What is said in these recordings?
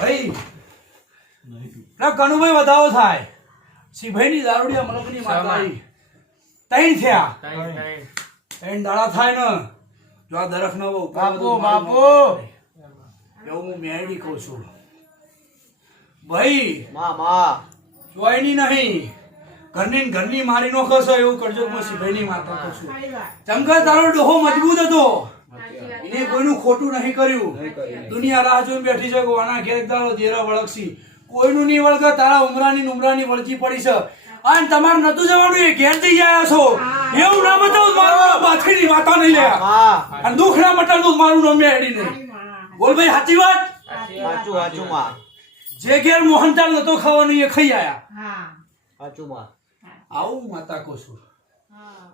ભાઈ ના કનુભાઈ વધાવો થાય. સિભાઈની દારૂડી મલકની માતા આવી. ત્રણ થયા. ત્રણ દાડા થાય ને જો આ દરખ ન બહુ બાપુ, બાપુ. એવું હું મેળી કહું છું. ભાઈ માં માં. જોઈની નહીં. ઘરની ઘરની મારી નો ખસો એવું કરજો હું સિભાઈની માતા કહું છું. ચમકા તારો ડોહો મજબૂત હતો. એને કોઈનું ખોટું નહીં કર્યું. દુનિયા રાહ જોઈને બેઠી છે કે ઘેર દાડો દેરા વળગશી. કોઈનું નહીં વળગે તારા ઉમરાની ઉમરાની વળગી પડી છે. અને તમારે નતું જવાનું એ ઘેર જઈ ગયા છો. એવું ના બતાવું મારું બાથીની વાતો નહીં લે. અને દુઃખ ના મટાડું મારું નામ મેળી નહીં બોલ ભાઈ સાચી વાત? સાચું સાચું માં જે ઘેર મોહનતાલ નતો ખાવાનું એ ખાઈ આયા. સાચું માં આવું માતા કહું છું.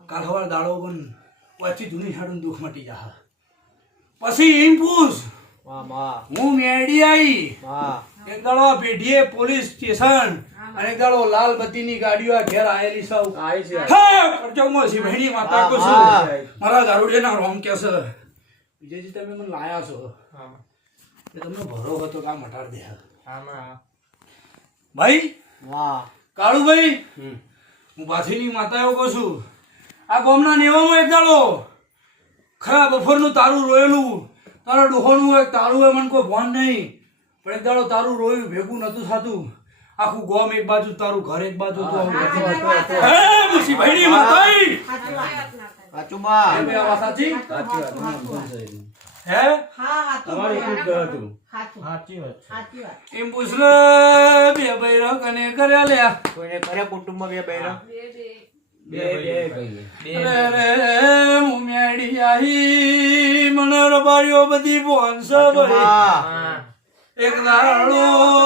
કાલ દાળો દાડો પણ પછી જૂની હાડું દુઃખ મટી જા પછી એમ પૂછ. હું મેડી આવી એક દાડો પેઢીએ પોલીસ સ્ટેશન અને એક દાડો લાલ બત્તીની ગાડીઓ ઘેર આયેલી સૌ છે. ભેણી માતા કહું છું. મારા દારૂડિયાના રોમ કે છે. વિજયજી તમે મને લાયા છો. એ તમને ભરો હતો કામ અટાડ દે. ભાઈ? વાહ. કાળુભાઈ? હું પાથીની માતા એવું કહું છું. આ ગોમના નેવામાં એક દાડો. ખરા બફરનું તારું રોયેલું તારા ડોહોનું એક તારું એ મને કોઈ ભોન નહીં. પણ એક દાડો તારું રોયું ભેગું નતું થતું. આખું ગોમ એક બાજુ તારું ઘર એક બાજુ તો હે મુસીભાઈની માતા સાચું માં એ બે. વાત સાચી? હે? સાચી. વાત છે. એમ પૂછ બે બૈરો કને કર્યા લ્યા. કોઈને કરે કુટુંબમાં બે બહેનો બે અરે રે હું આહી મને રબારીઓ બધી હા. એક દાડો તમારી જબરી ન